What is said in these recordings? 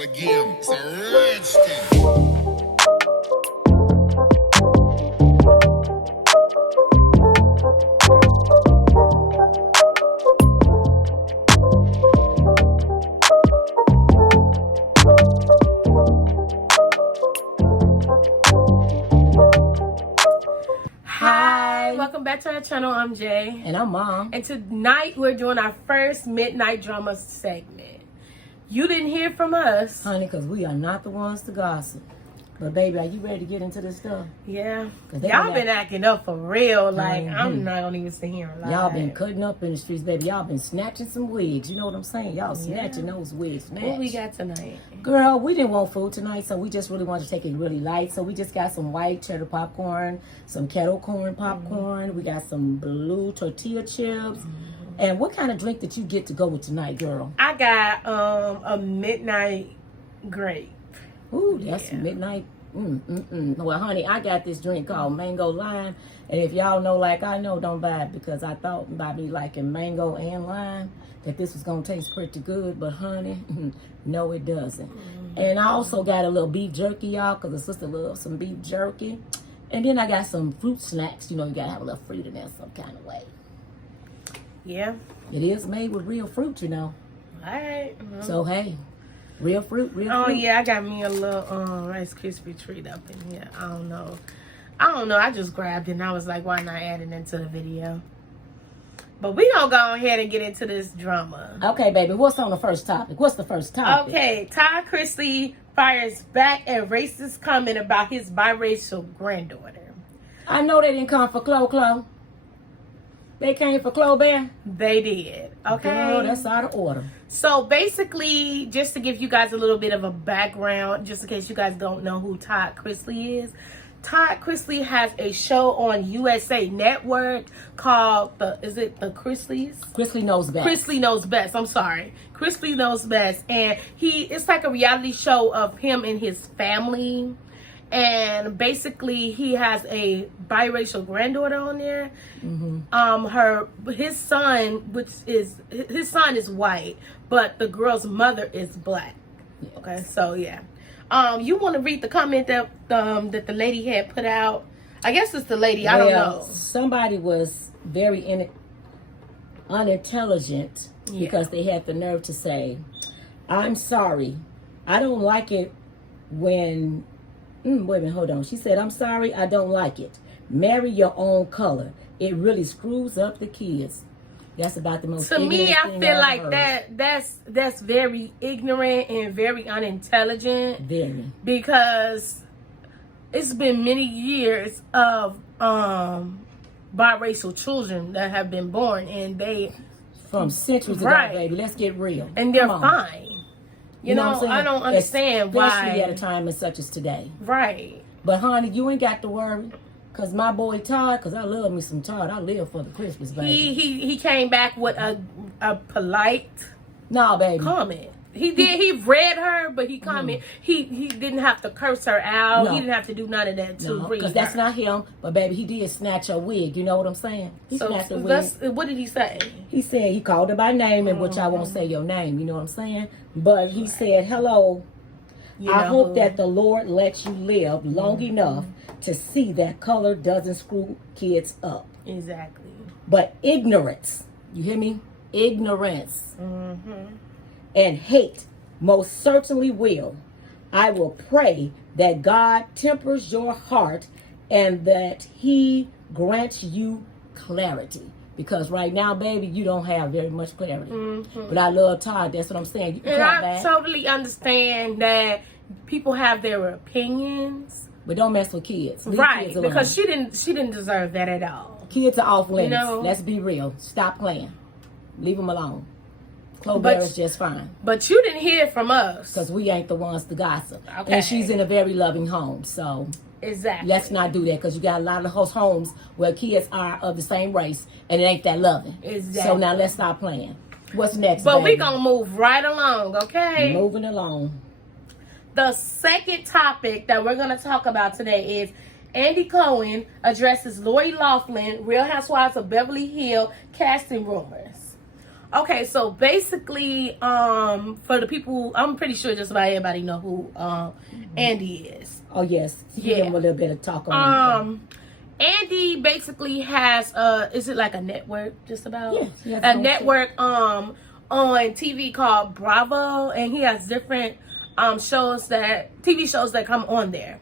the game. It's a rich thing. Hi, welcome back to our channel. I'm Jay. And I'm Mom. And tonight we're doing our first midnight drama segment. You didn't hear from us. Honey, because we are not the ones to gossip. But baby, are you ready to get into this stuff? Yeah. Y'all been acting up for real. Like, I'm not gonna even sit here and lie. Y'all been cutting up in the streets, baby. Y'all been snatching some wigs. You know what I'm saying? Y'all snatching those wigs. What we got tonight? Girl, we didn't want food tonight, so we just really wanted to take it really light. So we just got some white cheddar popcorn, some kettle corn popcorn. We got some blue tortilla chips. And what kind of drink did you get to go with tonight, girl? I got a midnight grape. Ooh, that's midnight. Well, honey, I got this drink called Mango Lime. And if y'all know like I know, don't buy it, because I thought by me liking mango and lime that this was going to taste pretty good. But honey, no, it doesn't. And I also got a little beef jerky, y'all, because the sister loves some beef jerky. And then I got some fruit snacks. You know, you got to have a little fruit in there some kind of way. Yeah. It is made with real fruit, you know. All right. So, hey. Real fruit, real fruit. Oh, yeah, I got me a little Rice Krispie treat up in here. I don't know. I just grabbed it and I was like, why not add it into the video? But we gonna go ahead and get into this drama. Okay, baby. What's on the first topic? What's the first topic? Okay, Todd Chrisley fires back at racist comment about his biracial granddaughter. I know they didn't come for Chloe. They came for Chloe Bear. They did. Okay. Girl, that's out of order. So basically, just to give you guys a little bit of a background, just in case you guys don't know who Todd Chrisley is. Todd Chrisley has a show on USA Network called is it the Chrisleys? Chrisley Knows Best. Chrisley Knows Best. I'm sorry. Chrisley Knows Best. And it's like a reality show of him and his family. And basically, he has a biracial granddaughter on there. His son is white, but the girl's mother is black. Yes. Okay, so yeah. You want to read the comment that the lady had put out? I guess it's the lady. I don't know. Somebody was very unintelligent because they had the nerve to say, "I'm sorry, I don't like it when." Wait a minute, hold on. She said, "I'm sorry, I don't like it. Marry your own color. It really screws up the kids." That's about the most. To me, I feel like that's very ignorant and very unintelligent. Very. Because it's been many years of biracial children that have been born, and they from centuries ago, baby. Let's get real. And they're fine. You know what I'm saying? I don't understand why. Especially at a time as such as today. Right. But honey, you ain't got to worry. Because my boy Todd, because I love me some Todd. I live for the Christmas, baby. He came back with a polite comment. He did. He read her, but he commented. He didn't have to curse her out. No. He didn't have to do none of that to read because that's not him. But baby, he did snatch her wig. You know what I'm saying? He snatched her wig. What did he say? He said he called her by name, in which I won't say your name. You know what I'm saying? But he said, "Hello. I hope that the Lord lets you live long enough to see that color doesn't screw kids up." Exactly. But ignorance, you hear me? Ignorance and hate most certainly will. I will pray that God tempers your heart and that he grants you clarity. Because right now, baby, you don't have very much clarity. But I love Todd. That's what I'm saying. You can and I totally understand that people have their opinions. But don't mess with kids. Leave right. Kids alone. Because she didn't deserve that at all. Kids are off limits. You know? Let's be real. Stop playing. Leave them alone. Chloe Bear is just fine. But you didn't hear from us. Because we ain't the ones to gossip. Okay. And she's in a very loving home. So exactly. Let's not do that, because you got a lot of those homes where kids are of the same race and it ain't that loving. Exactly. So now let's stop playing. What's next, But baby? we gonna move right along, okay? Moving along. The second topic that we're gonna talk about today is Andy Cohen addresses Lori Loughlin, Real Housewives of Beverly Hills casting rumors. Okay, so basically, for the people, I'm pretty sure just about everybody know who Andy is. Oh yes, give Yeah. him a little bit of talk on Andy basically has is it like a network just about? Yeah, he has a no network on TV called Bravo, and he has different TV shows that come on there.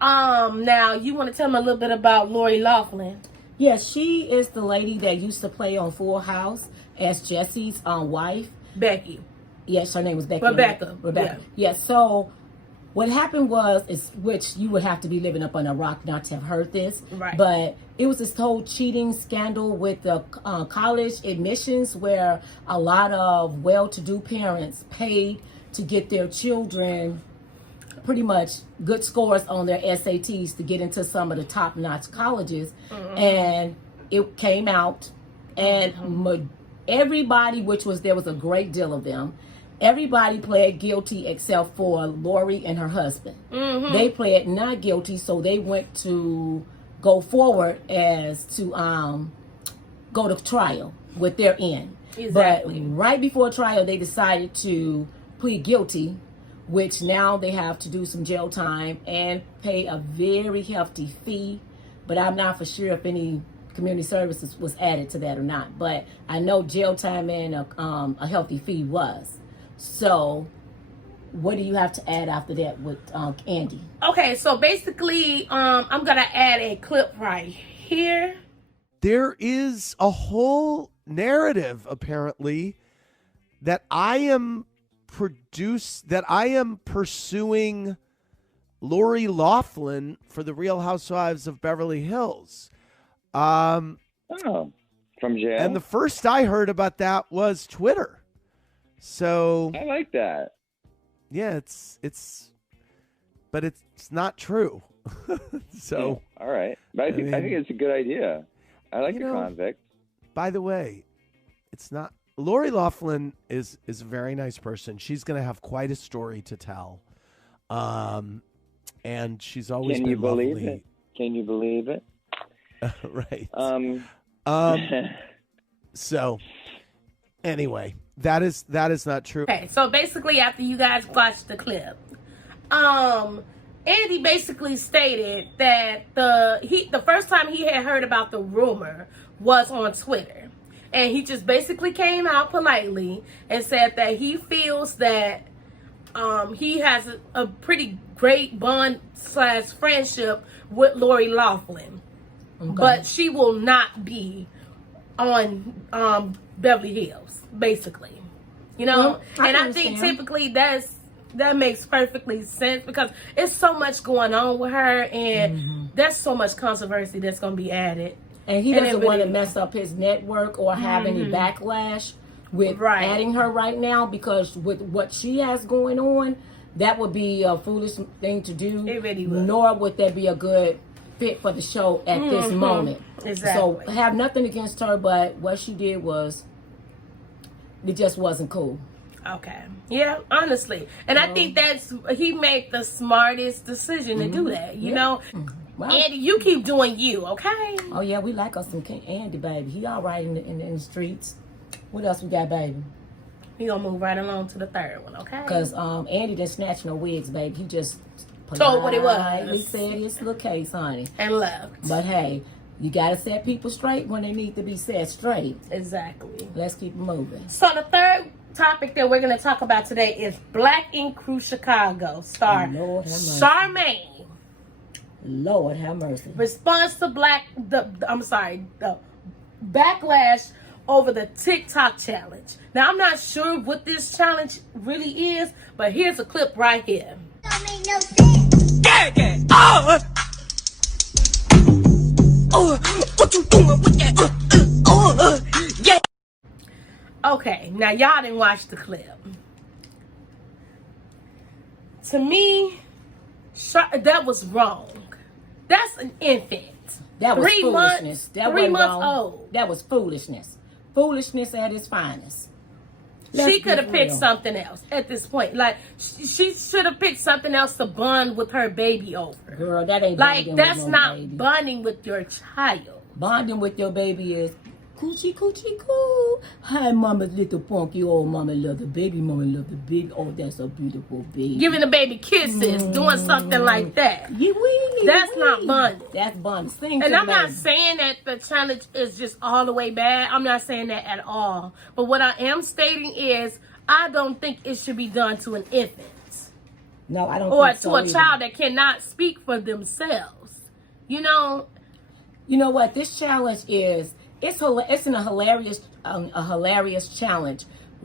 Now you want to tell me a little bit about Lori Loughlin? Yes, she is the lady that used to play on Full House as Jesse's wife. Becky. Yes, her name was Becky. Rebecca. Rebecca. Yes. So what happened was, which you would have to be living up on a rock not to have heard this, Right. but it was this whole cheating scandal with the college admissions where a lot of well-to-do parents paid to get their children pretty much good scores on their SATs to get into some of the top-notch colleges. And it came out, and everybody, there was a great deal of them, everybody pled guilty except for Lori and her husband. They pled not guilty, so they went to go forward as to go to trial with their end. Exactly. But right before trial, they decided to plead guilty, which now they have to do some jail time and pay a very hefty fee. But I'm not for sure if any community services was added to that or not. But I know jail time and a healthy fee was. So what do you have to add after that with Andy? Okay, so basically, I'm gonna add a clip right here. There is a whole narrative, apparently, that I am pursuing Lori Loughlin for the Real Housewives of Beverly Hills. Oh, from jail. And the first I heard about that was Twitter. So I like that. yeah, but it's not true. So all right, but I think it's a good idea. I like the convict. By the way, it's not. Lori Loughlin is a very nice person. She's going to have quite a story to tell, and she's always Can been you believe lovely. it? Can you believe it? Right. So, anyway, that is not true. Okay, so basically, after you guys watched the clip, Andy basically stated that the first time he had heard about the rumor was on Twitter. And he just basically came out politely and said that he feels that he has a pretty great bond/friendship with Lori Loughlin. Okay. But she will not be on Beverly Hills, basically. You know? Well, I I think understand. typically that makes perfectly sense because it's so much going on with her and there's so much controversy that's going to be added. And he And doesn't it want to really- mess up his network or have any backlash with Right. adding her right now, because with what she has going on, that would be a foolish thing to do. It really would. Nor would that be a good fit for the show at this moment. Exactly. So have nothing against her, but what she did was, it just wasn't cool. Okay. Yeah, honestly. And I think he made the smartest decision to do that, you know? Well, Andy, you keep doing you, okay? oh yeah, we like us some Andy, baby. He all right in the streets. What else we got, baby? We gonna move right along to the third one, okay? Because Andy didn't snatch no wigs, baby. He just Told what it was. politely said his little case, honey. And left. But hey, you gotta set people straight when they need to be set straight. Exactly. Let's keep moving. So the third topic that we're gonna talk about today is Black Ink Crew Chicago star Lord have mercy. Charmaine. Lord have mercy. Response to the backlash over the TikTok challenge. Now I'm not sure what this challenge really is, but here's a clip right here. Don't make no sense. What you doing with that? Yeah. Okay, now y'all didn't watch the clip. To me, that was wrong. That's an infant. That was 3 foolishness. months. That 3 wasn't months wrong. old. That was foolishness. Foolishness at its finest. She Let's could have be picked real. something else at this point. Like she should have picked something else to bond with her baby over. Girl, that ain't Like bonding that's with no not baby. bonding with your child. Bonding with your baby is Coochie, coochie, coo. Hi, mama's little punky. Oh, mama love the baby. Mama love the baby. Oh, that's a beautiful baby. Giving the baby kisses, doing something like that. Yeah, That's not bondage. That's bondage. Sing And to I'm the not baby. saying that the challenge is just all the way bad. I'm not saying that at all. But what I am stating is I don't think it should be done to an infant No, I don't or think to so a either. child that cannot speak for themselves. You know, You know what? This challenge is it's a hilarious challenge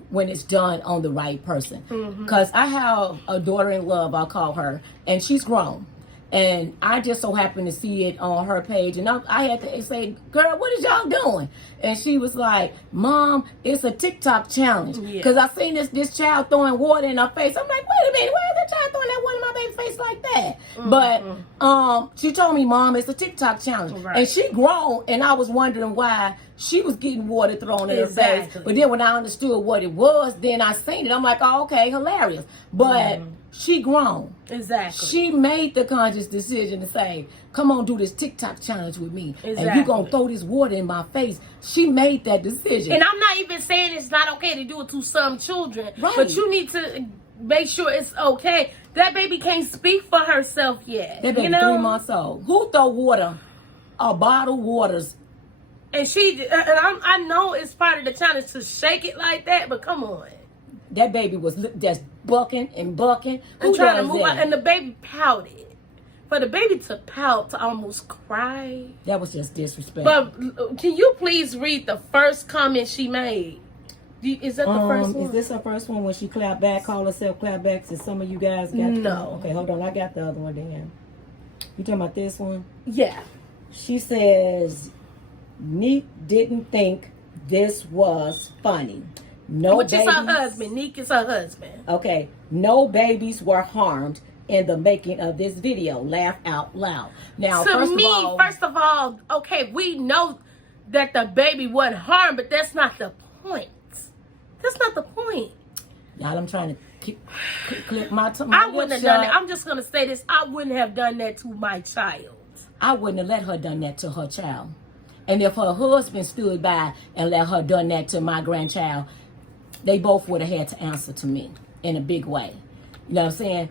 when it's done on the right person. Because I have a daughter in love, I'll call her, and she's grown. And I just so happened to see it on her page, and I had to say, "Girl, what is y'all doing?" And she was like, "Mom, it's a TikTok challenge." Yeah. Because I seen this child throwing water in her face. I'm like, "Wait a minute, why is that child throwing that water in my baby's face like that?" But she told me, "Mom, it's a TikTok challenge," Right. and she grown, and I was wondering why she was getting water thrown in her face. Exactly. But then when I understood what it was, then I seen it. I'm like, "Oh, okay, hilarious." But she grown. exactly. She made the conscious decision to say, "Come on, do this TikTok challenge with me, and Exactly. you gonna throw this water in my face." She made that decision. And I'm not even saying it's not okay to do it to some children, Right. but you need to make sure it's okay. That baby can't speak for herself yet. that baby you know? 3 months old. Who throw water, a bottle waters? And I know it's part of the challenge to shake it like that, but come on. That baby was just bucking and bucking. Who And trying to does move that? out, and the baby pouted. For the baby to pout, to almost cry. That was just disrespectful. But can you please read the first comment she made? Is that the first one? Is this her first one when she clapped back, called herself clap back? Since some of you guys got No. Okay, hold on. I got the other one then. You talking about this one? Yeah. She says, Neek didn't think this was funny. No Which is babies. her husband. Neek is her husband. Okay, no babies were harmed in the making of this video. Laugh out loud. Now, First of all, okay, we know that the baby wasn't harmed, but that's not the point. That's not the point. y'all, I'm trying to clip my I wouldn't have lips done shut. that. I'm just gonna say this. I wouldn't have done that to my child. I wouldn't have let her done that to her child. And if her husband stood by and let her done that to my grandchild, they both would have had to answer to me in a big way. You know what I'm saying?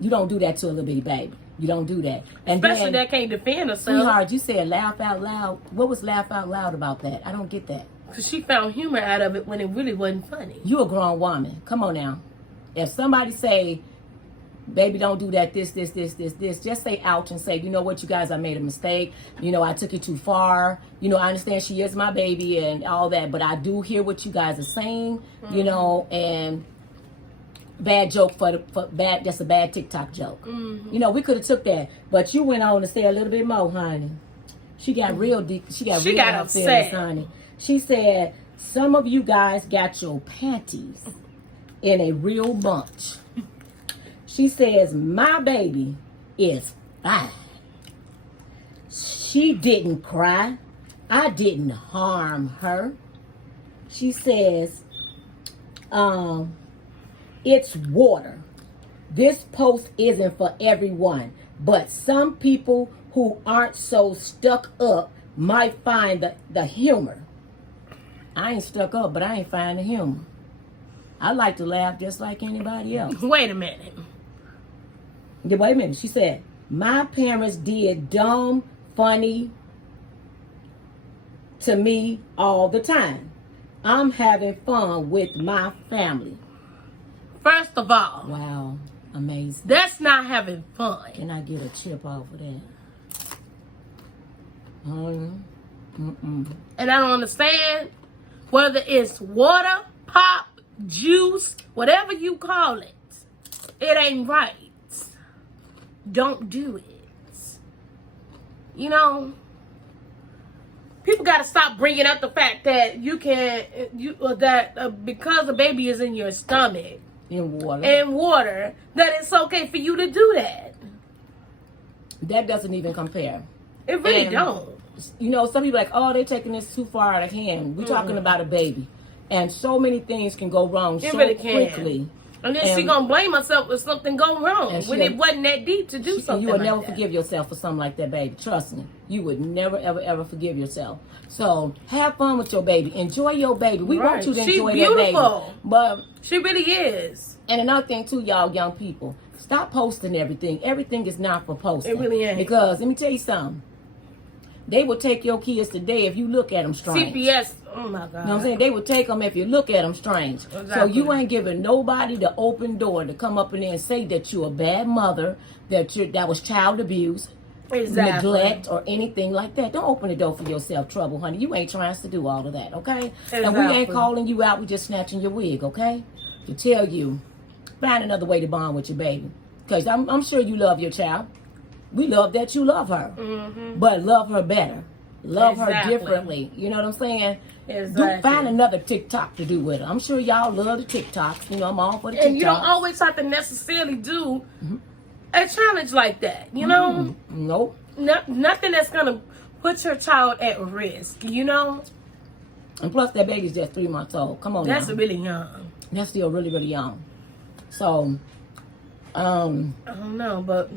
You don't do that to a little bitty baby. You don't do that. And Especially then, that can't defend herself. sweetheart, you said laugh out loud. What was laugh out loud about that? I don't get that. Because she found humor out of it when it really wasn't funny. You a grown woman. Come on now. If somebody say, baby, don't do that, this, just say ouch and say, you know what, you guys, I made a mistake. You know, I took it too far. You know, I understand she is my baby and all that, but I do hear what you guys are saying, you know, and bad joke for bad, that's a bad TikTok joke. You know, we could have took that, but you went on to say a little bit more, honey. She got real deep. She got real got in her upset. feelings, honey. She said, some of you guys got your panties in a real bunch. She says, my baby is fine. She didn't cry. I didn't harm her. She says, it's water. This post isn't for everyone, but some people who aren't so stuck up might find the humor. I ain't stuck up, but I ain't find the humor. I like to laugh just like anybody else. Wait a minute. Wait a minute. She said, my parents did dumb, funny to me all the time. I'm having fun with my family. First of all, Wow. Amazing. that's not having fun. Can I get a chip off of that? Mm-mm. And I don't understand whether it's water, pop, juice, whatever you call it. It ain't right. Don't do it. You know, people got to stop bringing up the fact that because the baby is in your stomach In water. and water, that it's okay for you to do that. That doesn't even compare. It really And, don't. You know, some people are like, oh, they're taking this too far out of hand. We're talking about a baby. And so many things can go wrong It so really can. quickly. And then she gonna blame herself if something go wrong when it wasn't that deep to do something. You would like never that. forgive yourself for something like that, baby. Trust me. You would never, ever, ever forgive yourself. So have fun with your baby. Enjoy your baby. We want you to She enjoy that baby. beautiful. But She really is. and another thing too, y'all young people, stop posting everything. Everything is not for posting. It really ain't. Because let me tell you something. They will take your kids today if you look at them strange. CPS. Oh my God. You know what I'm saying? They would take them if you look at them strange. So Exactly. you ain't giving nobody the open door to come up in there and say that you're a bad mother, that was child abuse, Exactly. neglect, or anything like that. Don't open the door for yourself trouble, honey. You ain't trying to do all of that, okay? And we ain't Exactly. calling you out. We just snatching your wig, okay? To tell you, find another way to bond with your baby. Because I'm sure you love your child. We love that you love her. But love her better. Love her Exactly. differently. You know what I'm saying? Exactly. Find another TikTok to do with her. I'm sure y'all love the TikToks. You know, I'm all for the TikToks. And you don't always have to necessarily do a challenge like that. You know, Nope. nothing that's gonna put your child at risk. You know, And plus, that baby's just 3 months old. Come on that's now. really young. That's still really, really young. So, I don't know, but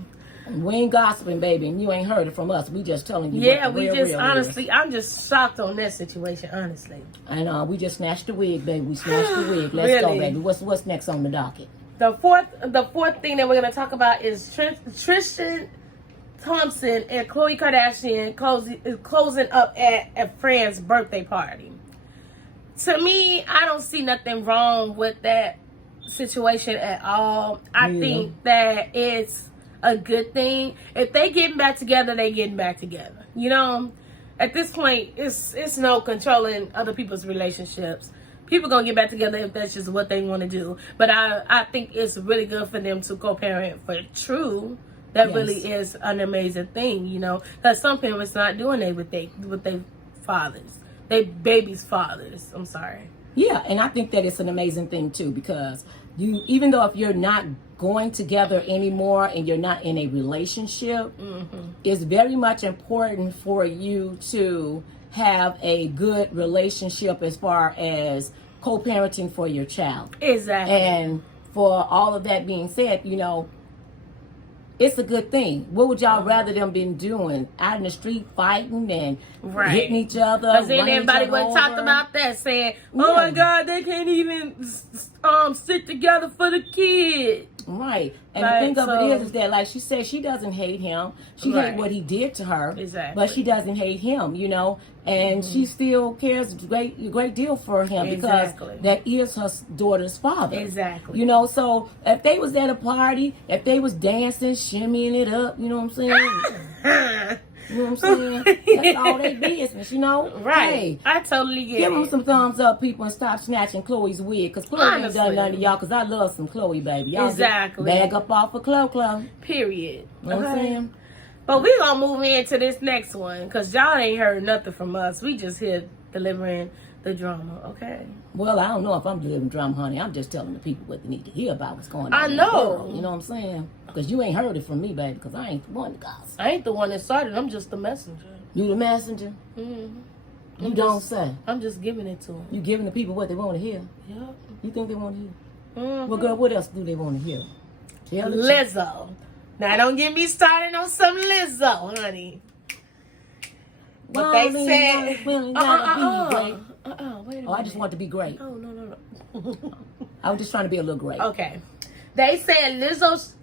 we ain't gossiping, baby, and you ain't heard it from us. We just telling you yeah, what the we real, just real honestly, is. I'm just shocked on that situation. Honestly, And we just snatched the wig, baby. We snatched the wig. Let's go, Really? baby. What's next on the docket? the fourth thing that we're gonna talk about is Tristan Thompson and Khloe Kardashian closing up at a friend's birthday party. To me, I don't see nothing wrong with that situation at all. I Me think that it's a good thing. If they getting back together, they getting back together. You know, at this point, it's no controlling other people's relationships. People gonna get back together if that's just what they want to do. But I think it's really good for them to co-parent for True. That Yes. really is an amazing thing, you know, because some parents not doing it with their fathers, they babies' fathers. I'm sorry. Yeah, and I think that it's an amazing thing too, because you, even though if you're not going together anymore and you're not in a relationship, it's very much important for you to have a good relationship as far as co-parenting for your child. Exactly. And for all of that being said, you know, it's a good thing. What would y'all rather them been doing? Out in the street fighting and Right. hitting each other? Because then running each everybody other would talk over? about that, saying, "Oh my Yeah. God, they can't even sit together for the kid." Right. And Like, the thing of so- it is that, like she said, she doesn't hate him. She Right. hate what he did to her. Exactly. But she doesn't hate him, you know. And she still cares a great deal for him Exactly. because that is her daughter's father. Exactly. You know, so if they was at a party, if they was dancing, shimmying it up, you know what I'm saying? You know what I'm saying? That's all they business, you know? Right. Hey, I totally get give them it. some thumbs up, people, and stop snatching Chloe's wig. Because Chloe ain't Honestly. done nothing to y'all, because I love some Chloe, baby. Y'all Exactly. Bag up off of Chloe. Period. You know what I'm Okay? saying? But we gonna move into this next one because y'all ain't heard nothing from us. We just here delivering the drama, okay? Well, I don't know if I'm delivering drama, honey. I'm just telling the people what they need to hear about what's going on. I in the know. world, you know what I'm saying? Because you ain't heard it from me, baby, because I ain't the one to gossip. I ain't the one that started. I'm just the messenger. You the messenger? Mm-hmm. You don't say. I'm just giving it to them. You giving the people what they want to hear. Yep. You think they want to hear? Mm-hmm. Well, girl, what else do they want to hear? Tell the truth. Lizzo. Now don't get me started on some Lizzo, honey. But they Well, said, well, gotta be great. wait a minute. Oh, I just want to be great. Oh, no. I was just trying to be a little great. Okay. They said Lizzo's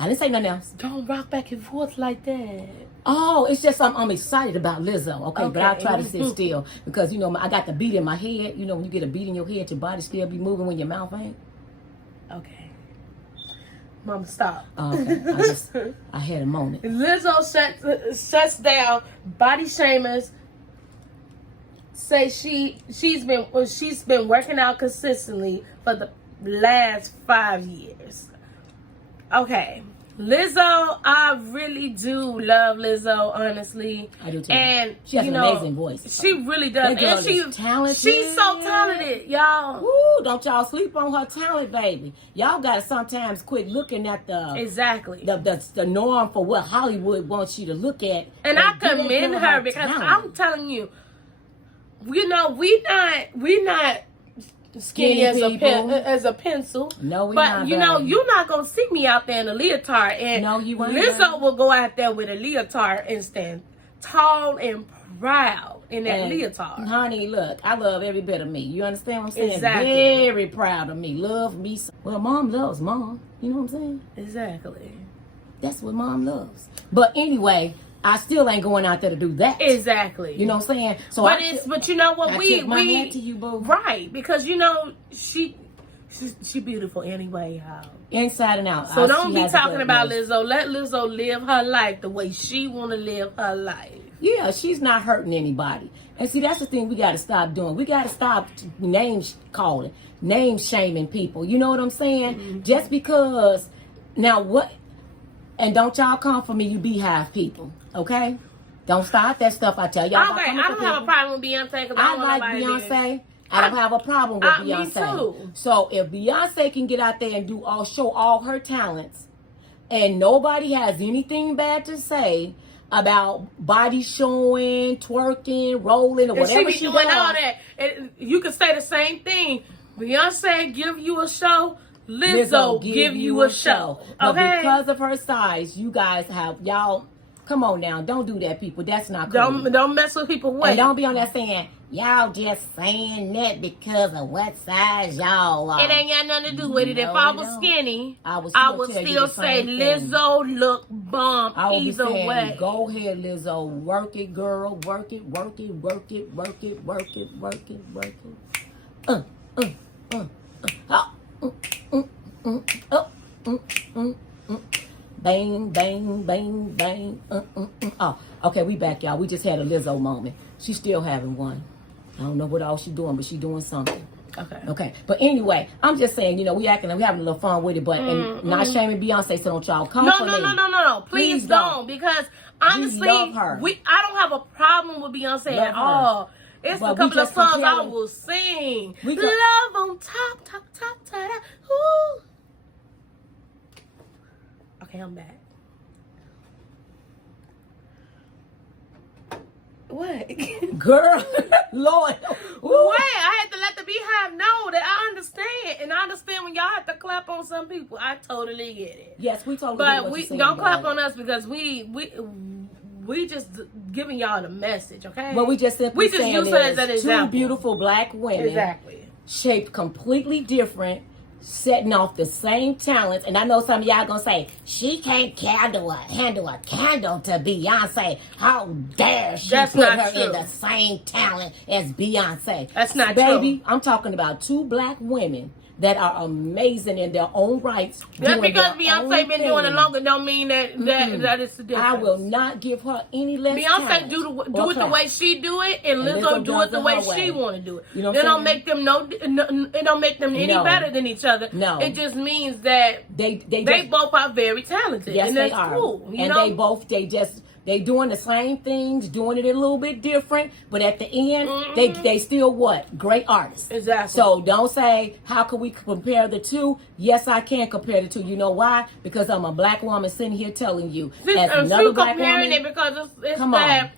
I didn't say nothing else. don't rock back and forth like that. Oh, it's just I'm excited about Lizzo, okay? But I'll Okay. try to sit still because, you know, I got the beat in my head. You know, when you get a beat in your head, your body still be moving when your mouth ain't. Okay. Mama, stop. Oh, okay. I had a moment. Lizzo shuts down body shamers. Say she's been working out consistently for the last 5 years. Okay, Lizzo, I really do love Lizzo, honestly. I do too. And She has you an know, amazing voice. She really does. That girl And she is talented. She's so talented, y'all. Woo, don't y'all sleep on her talent, baby. Y'all gotta sometimes quit looking at the Exactly. the norm for what Hollywood wants you to look at. And I give that commend girl her because talent. I'm telling you, you know, we not skinny as people. as a pencil. No, we but not, you know, baby. you're not gonna see me out there in a leotard. And No, you ain't, Lizzo baby. will go out there with a leotard and stand tall and proud in that And, leotard. honey, look, I love every bit of me. You understand what I'm saying? Exactly. Very proud of me. Love me. Well, mom loves mom. You know what I'm saying? Exactly. That's what mom loves. But anyway, I still ain't going out there to do that. Exactly. You know what I'm saying? So but you know what, I we tip my hat to you, boo. right, because you know she beautiful anyway, y'all. Inside and out. So don't She be has a talking good about nose. Lizzo. Let Lizzo live her life the way she want to live her life. Yeah, she's not hurting anybody. And see, that's the thing we got to stop doing. We got to stop name calling, name shaming people. You know what I'm saying? Mm-hmm. Just because, now what, and don't y'all come for me, you beehive people, okay? Don't start that stuff I tell y'all. Okay, I don't have a problem with Beyonce because I like Beyonce. I don't have a problem with me Beyonce. too. So if Beyonce can get out there and show all her talents, and nobody has anything bad to say about body showing, twerking, rolling, or And whatever she she be does, doing all that. And you can say the same thing. Beyonce give you a show. Lizzo give you a show. But Okay. because of her size, you guys y'all. Come on now, don't do that, people. That's not cool. Don't mess with people weight. And don't be on that saying, y'all just saying that because of what size y'all are. It ain't got nothing to do with it. If No, I it was don't. skinny, I would I would tell you still the say same thing. Lizzo look bomb I will be either saying, way. go ahead, Lizzo. Work it, girl. Work it, work it, work it, work it, work it, work it, work it. Bang, bang, bang, bang. Oh, okay, we back, y'all. We just had a Lizzo moment. She's still having one. I don't know what all she's doing, but she's doing something. Okay. Okay, but anyway, I'm just saying, you know, we having a little fun with it, but and not shaming Beyonce, so don't y'all come No, for no, me. no, no, no, no. Please don't. Because honestly, love her. I don't have a problem with Beyonce Love at her. all. It's But a we couple of just songs I comparing- will sing. We go- Love on top, top, top, top. Ooh. Okay, I'm back. What? Girl, Lord. Ooh. Wait, I had to let the Beehive know that I understand. And I understand when y'all have to clap on some people. I totally get it. Yes, we totally get But what we you're saying, don't clap darling. on us because we just giving y'all the message, okay? What we just simply we just saying use her as is an two example. beautiful black women, Exactly. shaped completely different, setting off the same talents. And I know some of y'all gonna say, she can't handle a candle to Beyonce. How dare she That's put not her in true. the same talent as Beyonce? That's not Baby, true. I'm talking about two black women that are amazing in their own rights. Just doing because their Beyonce own been doing it thing. longer don't mean that it's the difference. I will not give her any less Beyonce talent do or it the class. way she do it, and And Lizzo Lizzo do does it the it way her she way. want to do it. You know what It I'm don't saying? make them it don't make them any No. better than each other. No. It just means that They both are very talented, Yes, and they that's are. cool. You And know? they doing the same things, doing it a little bit different, but at the end, Mm-hmm. they still what? Great artists. Exactly. So don't say, how can we compare the two? Yes, I can compare the two. You know why? Because I'm a black woman sitting here telling you, as I'm another still black comparing woman, it because it's Come that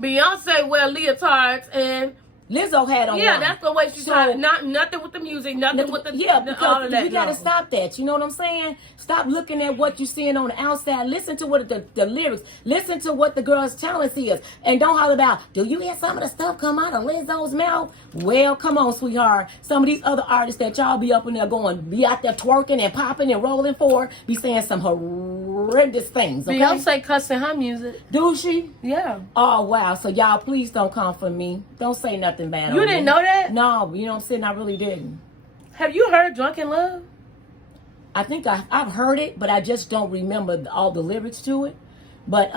Beyonce wear leotards and Lizzo had on yeah, one. that's the way she's So- trying. Nothing with the music, nothing with the yeah, all because of that. we gotta no. stop that. You know what I'm saying? Stop looking at what you're seeing on the outside. Listen to what the lyrics. Listen to what the girl's talent is, and don't holler about. Do you hear some of the stuff come out of Lizzo's mouth? Well, come on, sweetheart. Some of these other artists that y'all be up in there going, be out there twerking and popping and rolling for, be saying some horrendous things. Okay? Beyonce cussing her music. Do she? Yeah. Oh wow! So y'all, please don't come for me. Don't say nothing bad. You on didn't me. know that? No, you know what I'm saying. I really didn't. Have you heard "Drunk in Love"? I think I've heard it, but I just don't remember all the lyrics to it. But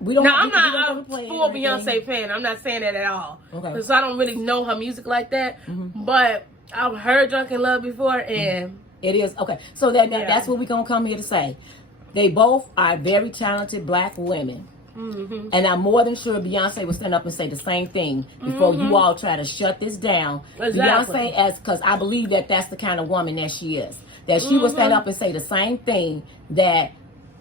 we don't. Now I'm we don't not ever a play it full or anything. Beyonce fan. I'm not saying that at all. Okay. Because I don't really know her music like that. But I've heard "Drunk in Love" before, and It is okay. So Yeah. that's what we're gonna come here to say. They both are very talented black women. And I'm more than sure Beyonce will stand up and say the same thing before you all try to shut this down. Exactly. Beyonce, because I believe that's the kind of woman that she is. That she will stand up and say the same thing, that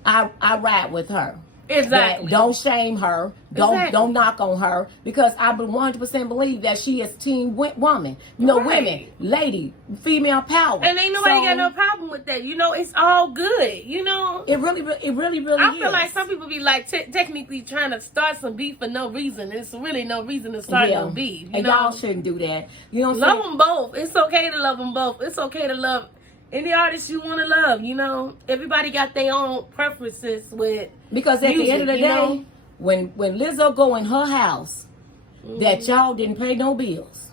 I ride with her. Exactly. That don't shame her. Exactly. Don't knock on her, because I 100% believe that she is team woman. Right. Women, lady, female power. And ain't nobody So, got no problem with that. It's all good. It really I is. feel like some people be like technically trying to start some beef for no reason. It's really no reason to start no beef. And y'all shouldn't do that. You know what I'm love saying? them both. It's okay to love them both. It's okay to love any artist you want to love. Everybody got their own preferences with Because at music, the end of the day, when Lizzo go in her house, that y'all didn't pay no bills.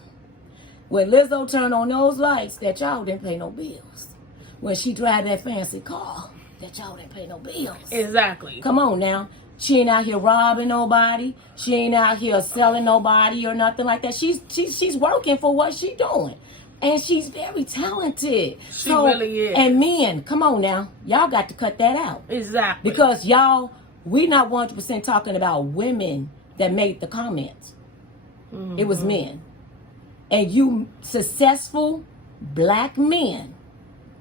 When Lizzo turn on those lights, that y'all didn't pay no bills. When she drive that fancy car, that y'all didn't pay no bills. Exactly. Come on now. She ain't out here robbing nobody. She ain't out here selling nobody or nothing like that. She's working for what she doing. And she's very talented. She really is. And men, come on now. Y'all got to cut that out. Exactly. Because we not 100% talking about women that made the comments. It was men. And you successful black men,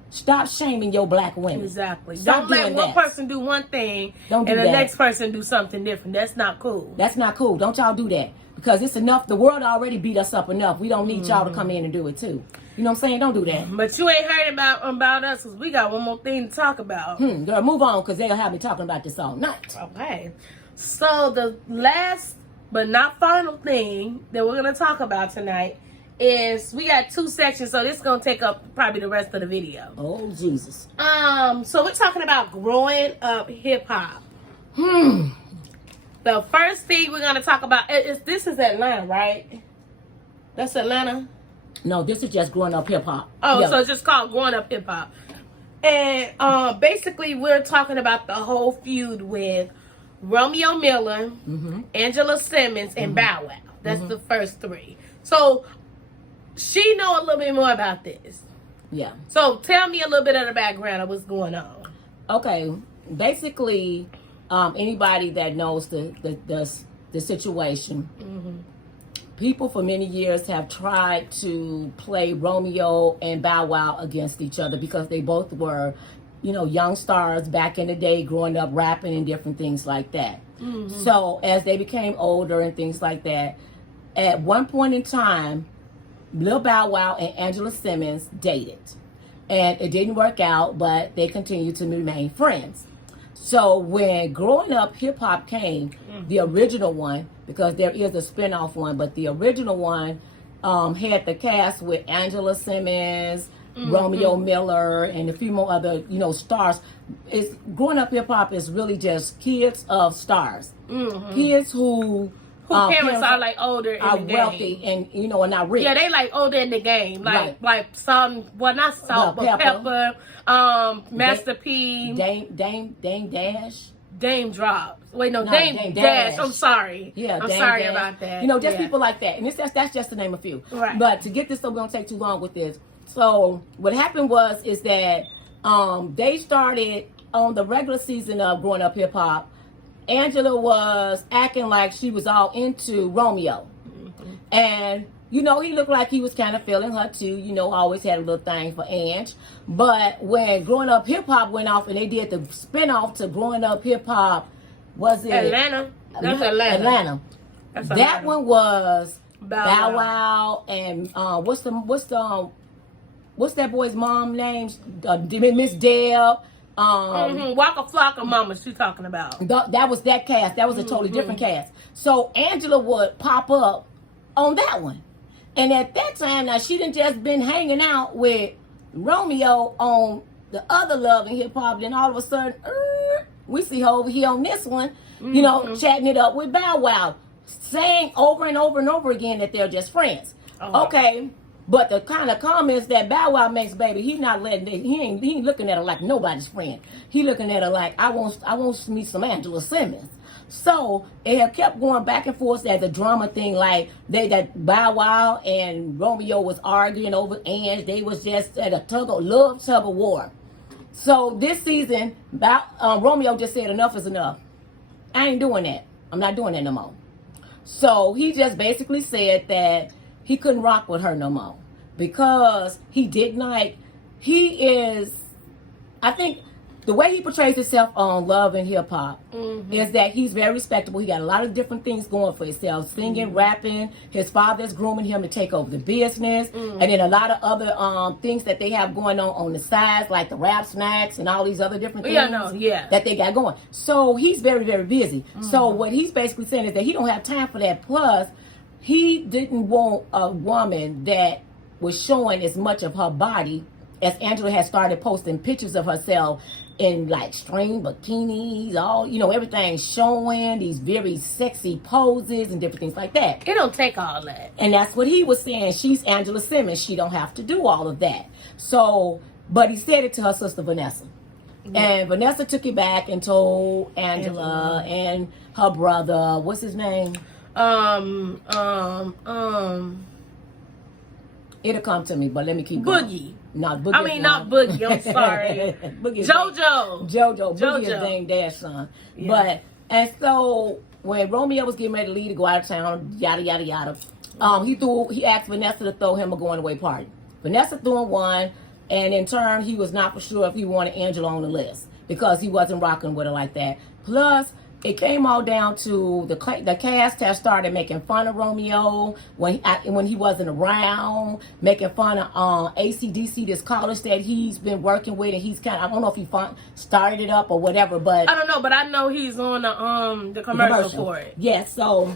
stop shaming your black women. Exactly. Stop Don't let doing one that. person do one thing Don't do and the that. next person do something different. That's not cool. That's not cool. Don't y'all do that. Because it's enough. The world already beat us up enough. We don't need y'all to come in and do it too. You know what I'm saying? Don't do that. But you ain't heard about us because we got one more thing to talk about. Girl, move on, because they'll have me talking about this all night. Okay. So the last but not final thing that we're going to talk about tonight is we got 2 sections, so this is going to take up probably the rest of the video. Oh, Jesus. So we're talking about growing up hip hop. The first thing we're going to talk about is this is Atlanta, right? That's Atlanta? No, this is just growing up hip hop. Oh, Yeah. so it's just called growing up hip hop. And basically we're talking about the whole feud with Romeo Miller, Angela Simmons, and Bow Wow. That's the first 3. So she know a little bit more about this. Yeah. So tell me a little bit of the background of what's going on. Okay. Basically, anybody that knows the situation, people for many years have tried to play Romeo and Bow Wow against each other because they both were, young stars back in the day, growing up rapping and different things like that. So as they became older and things like that, at one point in time, Lil Bow Wow and Angela Simmons dated. And it didn't work out, but they continued to remain friends. So when Growing Up Hip Hop came, the original one, because there is a spinoff one, but the original one had the cast with Angela Simmons, Romeo Miller, and a few more other, stars. Growing Up Hip Hop is really just kids of stars. Kids who parents are like older in are the wealthy game. and, are not rich. Yeah, they like older in the game. Like Right. Salt, well not Salt, Well, but Pepper, Master P, Dame Dash. Dame Drops. Wait, no, No, Dame Dame Dash. Dash. I'm sorry. Yeah, I'm Dame sorry Dash. about that. Just Yeah. people like that. And that's just to name a few. Right. But to get this, so we don't take too long with this. So what happened is that they started on the regular season of Growing Up Hip Hop. Angela was acting like she was all into Romeo. And, he looked like he was kind of feeling her too. Always had a little thing for Ange. But when Growing Up Hip Hop went off and they did the spinoff to Growing Up Hip Hop, was it? Atlanta. That's Atlanta. Atlanta. That's That Atlanta. one was Bow Bow Wow. Wow and what's that boy's mom name? Miss Deb. Waka Flocka Mama, she talking about. That was that cast. That was a totally different cast. So Angela would pop up on that one. And at that time, now she didn't just been hanging out with Romeo on the other Love and Hip Hop. Then all of a sudden, we see her over here on this one, chatting it up with Bow Wow, saying over and over and over again that they're just friends. Okay. But the kind of comments that Bow Wow makes, baby, he's not letting it, he ain't looking at her like nobody's friend. He looking at her like, I want to meet some Angela Simmons. So it had kept going back and forth as a drama thing, like that Bow Wow and Romeo was arguing over Ange. They was just at a tug of war. So this season, Romeo just said enough is enough. I ain't doing that. I'm not doing that no more. So he just basically said that he couldn't rock with her no more because I think the way he portrays himself on Love and Hip Hop is that he's very respectable. He got a lot of different things going for himself, singing, rapping. His father's grooming him to take over the business, and then a lot of other things that they have going on the sides, like the Rap Snacks and all these other different things that they got going. So he's very, very busy. So what he's basically saying is that he don't have time for that. Plus, he didn't want a woman that was showing as much of her body as Angela had started posting pictures of herself in like string bikinis, all, you know, everything showing, these very sexy poses and different things like that. It don't take all that. And that's what he was saying. She's Angela Simmons. She don't have to do all of that. So, but he said it to her sister Vanessa. And Vanessa took it back and told Angela and her brother, what's his name? It'll come to me, but let me keep going. Boogie. Not Boogie. I mean, not Boogie. I'm sorry. Boogie. JoJo. Boogie is Dame Dash son. Yeah. But, and so, when Romeo was getting ready to leave to go out of town, yada, yada, yada, he asked Vanessa to throw him a going away party. Vanessa threw him one, and in turn, he was not for sure if he wanted Angela on the list because he wasn't rocking with her like that. Plus, it came all down to the cast have started making fun of Romeo when he wasn't around, making fun of ACDC, this college that he's been working with, and he's I don't know if he started it up or whatever, but I don't know, but I know he's on the commercial for it. Yes, so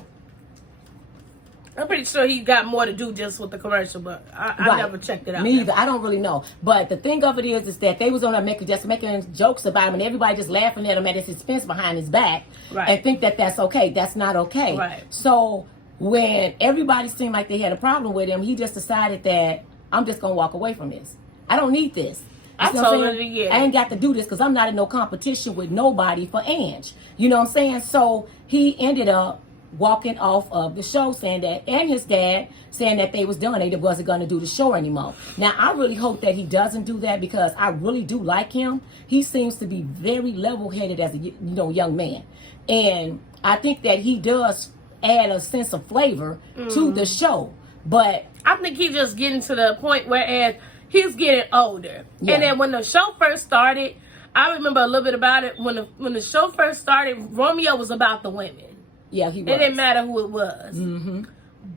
I'm pretty sure he got more to do just with the commercial, but I never checked it out. Me either. I don't really know. But the thing of it is that they was on there making jokes about him, and everybody just laughing at him at his expense behind his back, and think that that's okay. That's not okay. Right. So when everybody seemed like they had a problem with him, he just decided that I'm just gonna walk away from this. I don't need this. I told her, yeah. I ain't got to do this because I'm not in no competition with nobody for Ange. You know what I'm saying? So he ended up walking off of the show, saying that, and his dad saying that they was done, they wasn't going to do the show anymore. Now I really hope that he doesn't do that because I really do like him. He seems to be very level-headed as a young man, and I think that he does add a sense of flavor to the show. But I think he's just getting to the point where he's getting older, and then when the show first started, I remember a little bit about it. When the show first started, Romeo was about the women. Yeah, he was. It didn't matter who it was.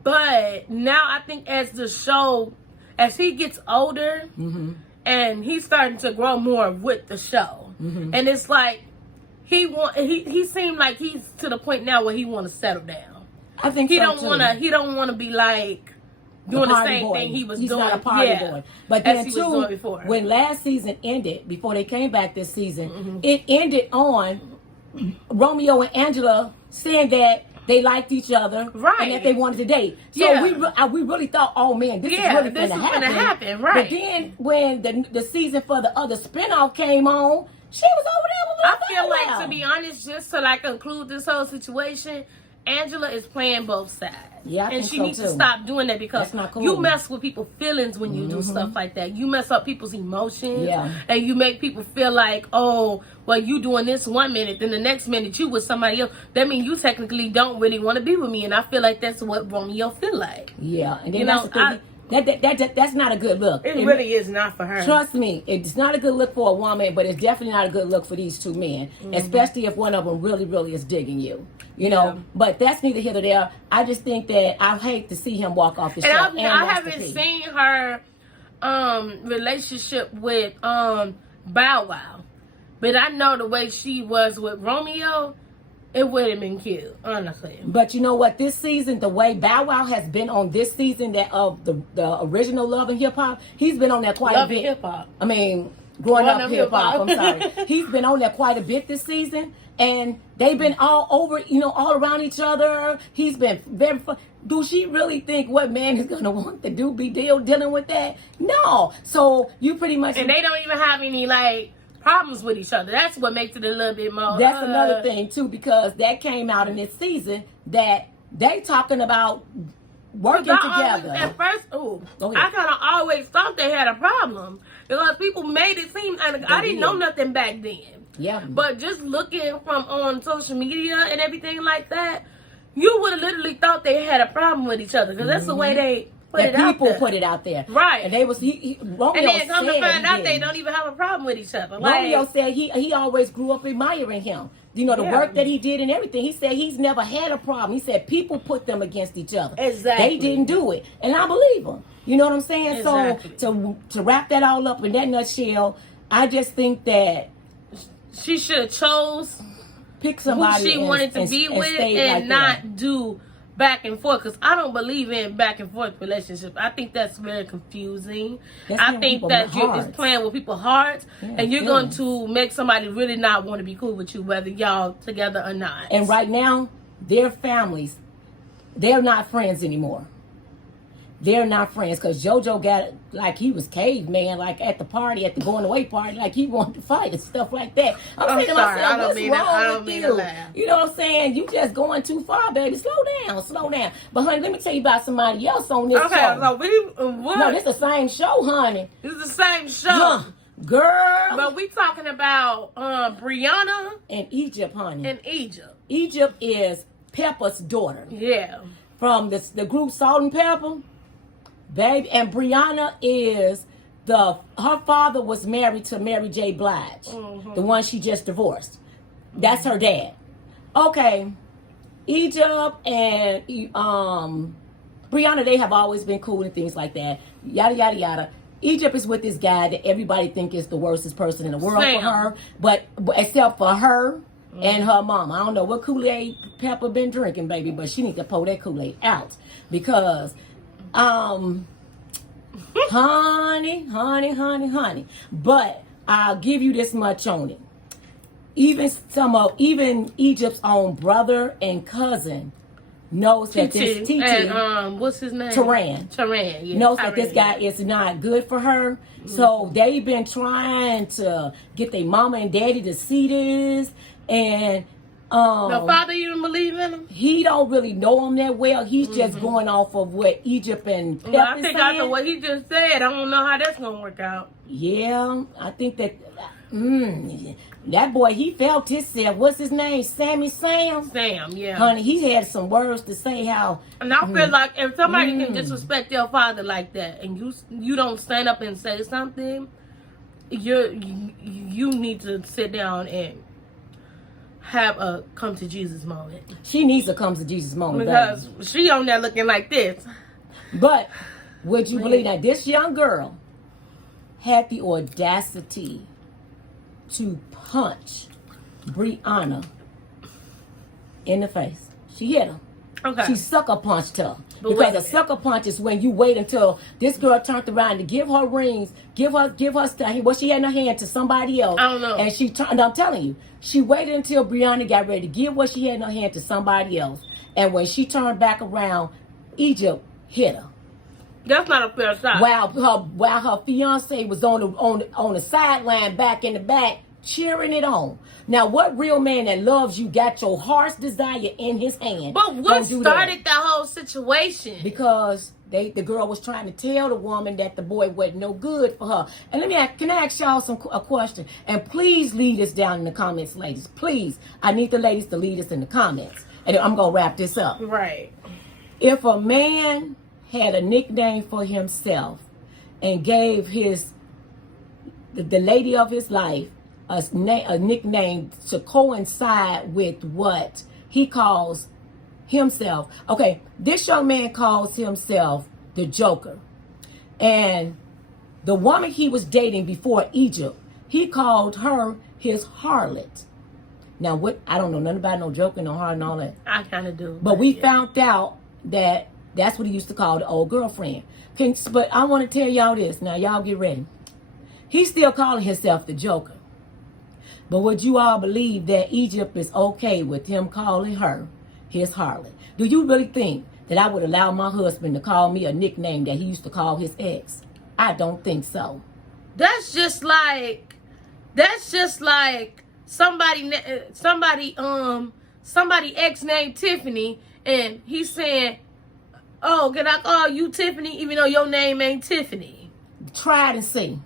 But now I think as he gets older, and he's starting to grow more with the show, and it's like he seemed like he's to the point now where he want to settle down. I think he don't want to be like doing the same thing he was He's doing. Not a party boy. But then too, before. When last season ended, before they came back this season, it ended on Romeo and Angela saying that they liked each other, and that they wanted to date. So we really thought, oh man, this is really going to happen. Right. But then when the season for the other spinoff came on, she was over there with I feel like, to be honest, just to conclude this whole situation, Angela is playing both sides. Yeah, and she needs to stop doing that because you mess with people's feelings when you do stuff like that. You mess up people's emotions. Yeah. And you make people feel like, oh, well, you doing this 1 minute, then the next minute you with somebody else. That means you technically don't really want to be with me. And I feel like that's what Romeo feel like. Yeah. And then that's the thing. That's not a good look. It really is not for her. Trust me, it's not a good look for a woman, but it's definitely not a good look for these two men, especially if one of them really, really is digging you. You know, but that's neither here nor there. I just think that I hate to see him walk off the show. And I haven't seen her relationship with Bow Wow, but I know the way she was with Romeo, it would have been cute, honestly. But you know what? This season, the way Bow Wow has been on this season that of the original Love and Hip Hop, he's been on there quite a bit. Hip Hop. I mean, growing up hip hop. I'm sorry. He's been on there quite a bit this season, and they've been all over, all around each other. He's been very fun. Do she really think what man is gonna want to be dealing with that? No. So you pretty much, and they don't even have any problems with each other. That's what makes it a little bit more. That's another thing too, because that came out in this season that they talking about working together. At first, I kind of always thought they had a problem because people made it seem, and I didn't know nothing back then. Yeah. But just looking from on social media and everything like that, you would have literally thought they had a problem with each other because that's the way put that it out people there. put it out there. Right. And they was Romeo And then come to said find he out they didn't. don't even have a problem with each other. Romeo Like, said he always grew up admiring him. You know, the Yeah. work that he did and everything. He said he's never had a problem. He said people put them against each other. Exactly. They didn't do it. And I believe him. You know what I'm saying? Exactly. So to wrap that all up in that nutshell, I just think that she should have chose pick who somebody she wanted to be with stay and like not that. do back and forth, because I don't believe in back and forth relationships. I think that's very confusing. That's I playing think people's that you're hearts. it's playing with people's hearts, Yeah, and you're going feelings. to make somebody really not want to be cool with you, whether y'all together or not. And right now, their families, they're not friends anymore. They're not friends because JoJo got like he was caveman, like at the party, at the going away party, like he wanted to fight and stuff like that. I'm I'm thinking to sorry, myself, I don't what's mean that- I wrong don't with mean to you? laugh. You know what I'm saying? You just going too far, baby. Slow down, slow down. But honey, let me tell you about somebody else on this Okay, show. so what? No, this the same show, honey. This is the same show. Huh. Girl. But we talking about Brianna in Egypt, honey. in Egypt. Egypt is Pepper's daughter. Yeah. From the group Salt and Pepper, baby, and Brianna is her father was married to Mary J. Blige, the one she just divorced. That's her dad. Okay, Egypt and Brianna, they have always been cool and things like that. Yada yada yada. Egypt is with this guy that everybody think is the worstest person in the world Sam. for her, but except for her and her mom. I don't know what Kool-Aid Pepper been drinking, baby, but she need to pull that Kool-Aid out because, honey. But I'll give you this much on it. Even Egypt's own brother and cousin knows that this Titi. Titi And what's his name? Tehran. Tehran, yeah. knows that Tehran. this guy is not good for her. So they've been trying to get their mama and daddy to see this. And The father, you don't believe in him? he don't really know him that well. He's just going off of what Egypt and Pep Well, I is think saying. after what he just said, I don't know how that's gonna work out. Yeah, I think that that boy, he felt himself. What's his name? Sammy Sam? Sam, yeah. Honey, he had some words to say how And I feel like if somebody can disrespect your father like that, and you don't stand up and say something, you need to sit down and have a come to Jesus moment, she needs to come to Jesus moment. because baby. she on there looking like this. But would you believe that this young girl had the audacity to punch Brianna in the face? She hit her. Okay. She sucker punched her. But wait Because a a minute. sucker punch is when you wait until this girl turned around to give her rings, give her stuff, what she had in her hand to somebody else. I don't know. And she turned, I'm telling you, she waited until Brianna got ready to give what she had in her hand to somebody else. And when she turned back around, Egypt hit her. That's not a fair shot. While her fiance was on the sideline back in the back cheering it on. Now, what real man that loves you got your heart's desire in his hand? But what Don't do that. started the whole situation? Because the girl was trying to tell the woman that the boy wasn't no good for her. And can I ask y'all a question? And please lead us down in the comments, ladies. Please, I need the ladies to lead us in the comments. And I'm gonna wrap this up. Right. If a man had a nickname for himself and gave the lady of his life a nickname to coincide with what he calls himself. Okay, this young man calls himself the Joker. And the woman he was dating before Egypt, he called her his harlot. Now, what? I don't know nothing about no Joker, no harlot, and all that. I kind of do. But we yeah. found out that that's what he used to call the old girlfriend. But I want to tell y'all this. Now, y'all get ready. He's still calling himself the Joker. But would you all believe that Egypt is okay with him calling her his harlot? Do you really think that I would allow my husband to call me a nickname that he used to call his ex? I don't think so. That's just like somebody ex named Tiffany, and he's saying, "Oh, can I call you Tiffany even though your name ain't Tiffany?" Try it and see.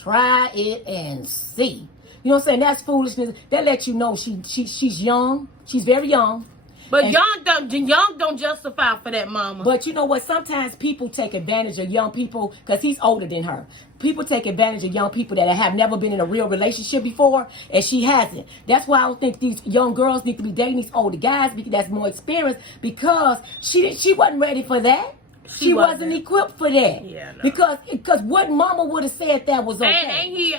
Try it and see. You know what I'm saying? That's foolishness. That lets you know she's young. She's very young. But And- young don't justify for that, mama. But you know what? Sometimes people take advantage of young people because he's older than her. People take advantage of young people that have never been in a real relationship before, and she hasn't. That's why I don't think these young girls need to be dating these older guys because that's more experienced. Because she wasn't ready for that. She wasn't equipped for that. Yeah, no. Because what mama would have said that was okay. And ain't he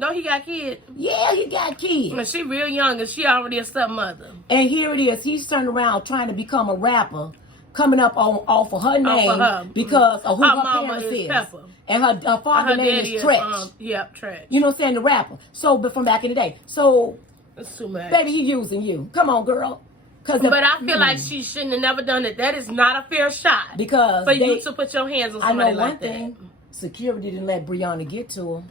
don't he got kids? Yeah, he got kids. But she real young and she already a stepmother. And here it is. He's turned around trying to become a rapper, coming up off of her name her. because of who Her her mama parents is is. Pepper. And her father's name daddy is Tretch. Tretch. You know what I'm saying? The rapper. So, but from back in the day. So, It's too much. baby, he using you. Come on, girl. But I feel like she shouldn't have never done it. That is not a fair shot. Because for you to put your hands on I know somebody one like that. thing. Security didn't let Brianna get to him.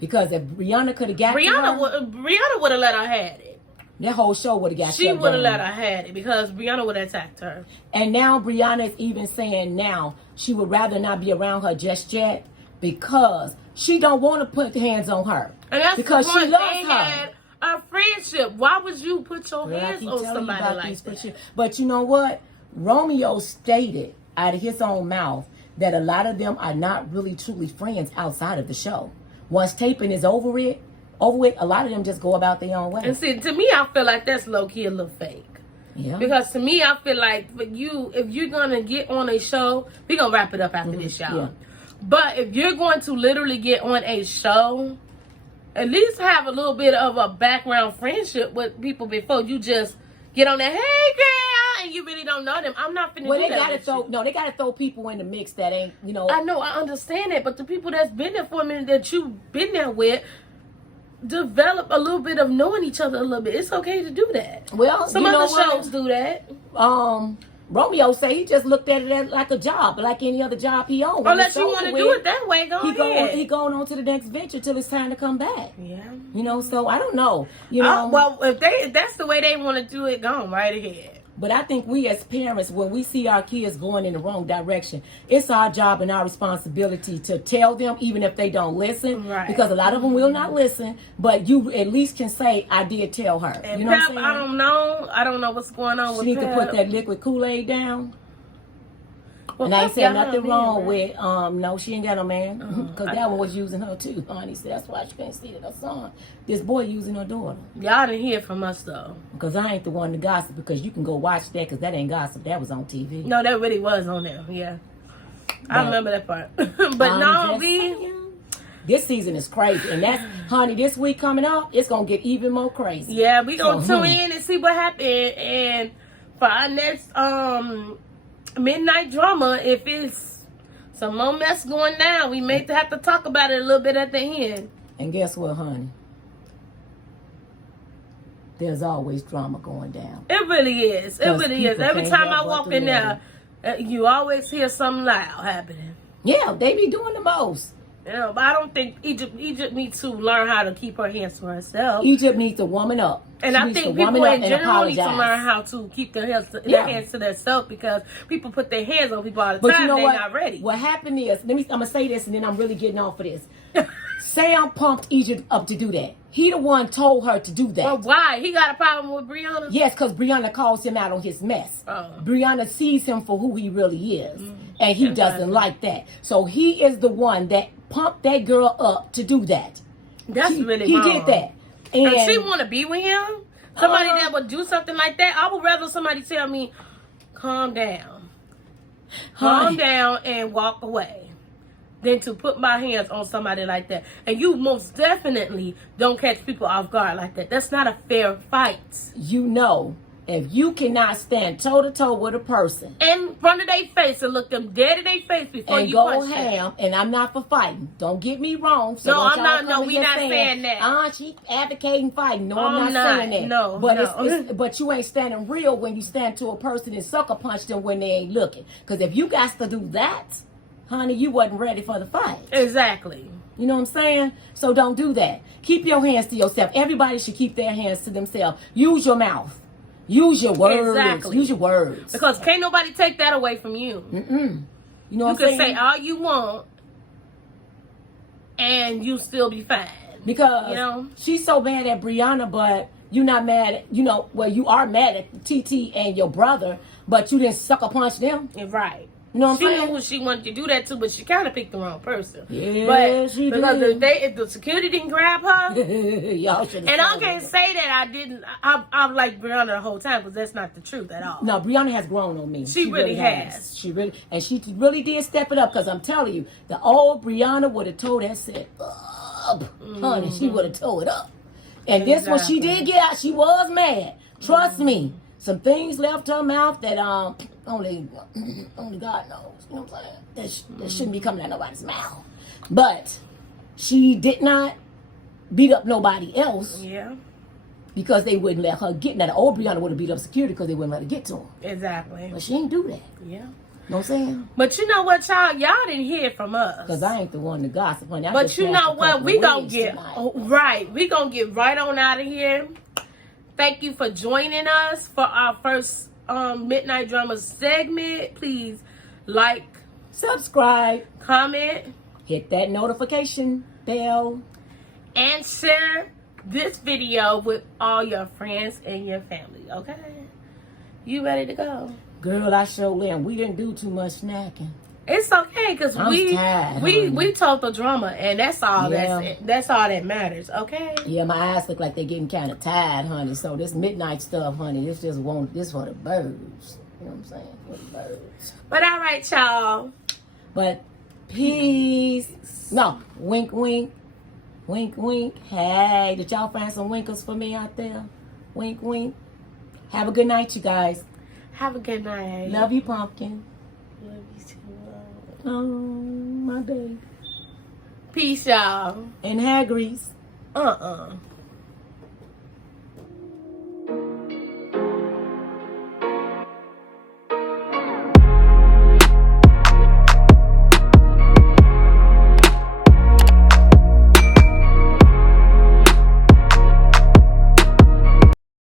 Because if Brianna could have got to her, Brianna would have let her had it. that whole show would have got She shut would have down. let her had it because Brianna would have attacked her. And now Brianna is even saying now she would rather not be around her just yet because she don't want to put hands on her. And that's because the point. she loves They her. had a friendship. Why would you put your Girl, I hands keep on telling you somebody about like these that? friendships. But you know what? Romeo stated out of his own mouth that a lot of them are not really truly friends outside of the show. Once taping is over with, a lot of them just go about their own way. And see, to me, I feel like that's low key a little fake. Yeah. Because to me, I feel like for you, if you're gonna get on a show, we gonna wrap it up after this, y'all. Yeah. But if you're going to literally get on a show, at least have a little bit of a background friendship with people before you just get on that, hey girl, and you really don't know them. I'm not finna Well, do they that gotta with throw you. no, they gotta throw people in the mix that ain't, you know. I know, I understand that, but the people that's been there for a minute that you've been there with, develop a little bit of knowing each other a little bit. It's okay to do that. Well, Some you know other what? shows do that. Romeo say he just looked at it as like a job, like any other job he owned. When Unless it's you over want to with, do it that way, go ahead. he going on to the next venture till it's time to come back. Yeah. You know, so I don't know. You know, Well, if that's the way they want to do it, go on right ahead. but I think we as parents, when we see our kids going in the wrong direction, it's our job and our responsibility to tell them, even if they don't listen, Right. because a lot of them will not listen. But you at least can say, "I did tell her." And you know Pep, what I'm saying? I don't know what's going on She with need to Pep. put that liquid Kool-Aid down. Well, And I ain't Pep saying got her nothing man, wrong right? with, no, she ain't got no man. Because that one was using her too, honey. So that's why she can't see that her son. This boy using her daughter. Y'all didn't hear from us though. Because I ain't the one to gossip, because you can go watch that, because that ain't gossip. That was on TV. No, that really was on there. Yeah, I But- remember that part. But no, just we. saying, this season is crazy. And that's, honey, this week coming up, it's going to get even more crazy. Yeah, we gonna So, tune in and see what happened. And for our next midnight drama, if it's some more mess going down, we may have to talk about it a little bit at the end. And guess what, honey? There's always drama going down. It really is. It 'Cause really is. people Every can't time I help but walk to in there, you always hear something loud happening. Yeah, they be doing the most. You know, but I don't think Egypt needs to learn how to keep her hands to herself. Egypt needs to woman up. And She I needs think to woman people up in and general need to apologize. learn how to keep their hands to, Yeah. their hands to themselves, because people put their hands on people all the But time. you know They're what? not ready. What happened is, I'm gonna say this, and then I'm really getting off of this. Sam pumped Egypt up to do that. He the one told her to do that. Well, why? He got a problem with Brianna? Yes, because Brianna calls him out on his mess. Oh. Brianna sees him for who he really is, and he doesn't like that. So he is the one that pumped that girl up to do that. That's he, really he wrong. did that, And and she want to be with him? Somebody Uh-huh. that would do something like that? I would rather somebody tell me, calm down. Calm Honey. down and walk away than to put my hands on somebody like that. And you most definitely don't catch people off guard like that. That's not a fair fight. you know, if you cannot stand toe to toe with a person In front of their face and look them dead in their face before and you go punch them. ham, and I'm not for fighting. Don't get me wrong. So No, don't I'm y'all not- come no, in we here not saying that. She advocating fighting. No, I'm I'm not not. saying that. No, but no. It's, but you ain't standing real when you stand to a person and sucker punch them when they ain't looking. Because if you got to do that, honey, you wasn't ready for the fight. Exactly. You know what I'm saying? So don't do that. Keep your hands to yourself. Everybody should keep their hands to themselves. Use your mouth. Use your words. Exactly. Use your words. Because can't nobody take that away from you. You know You what I'm can saying? say all you want and you still be fine. Because You know? she's so bad at Brianna, but you're not mad at, you know, well, you are mad at TT and your brother, but you didn't sucker punch them. Right. You know what She I'm knew saying? who she wanted to do that to, but she kind of picked the wrong person. Yeah, but she because did. if the security didn't grab her, Y'all should. and I can't say that I didn't. I'm like Brianna the whole time because that's not the truth at all. No, Brianna has grown on me. She really has. She really did step it up. Because I'm telling you, the old Brianna would have told that set up, honey. She would have told it up. And this one, she did get out. She was mad. Trust me. Some things left her mouth that only God knows. You know what I'm saying? That shouldn't be coming out nobody's mouth. But she did not beat up nobody else. Yeah. Because they wouldn't let her get. Now, the old Brianna would have beat up security because they wouldn't let her get to him. Exactly. But she ain't do that. Yeah. Know what I'm saying? But you know what, y'all didn't hear from us. Because I ain't the one to gossip, honey. I But just you snatched know a what? couple We of gonna wigs get tonight. right. We gonna get right on out of here. Thank you for joining us for our first Midnight Drama segment. Please like, Subscribe. comment, Hit that notification bell. and share this video with all your friends and your family. Okay? You ready to go? Girl, I sure am. We didn't do too much snacking. It's okay because I'm tired, honey. we told the drama and that's all Yeah. that's all that matters. Okay? Yeah, my eyes look like they're getting kind of tired, honey. So this midnight stuff, honey, this for the birds. You know what I'm saying? For the birds. But all right, y'all. But peace. No, wink, wink. Wink, wink. Hey, did y'all find some winkers for me out there? Wink, wink. Have a good night, you guys. Have a good night. Love you, Pumpkin. Love you too. Oh, my baby. Peace, y'all. And hair grease. Uh-uh.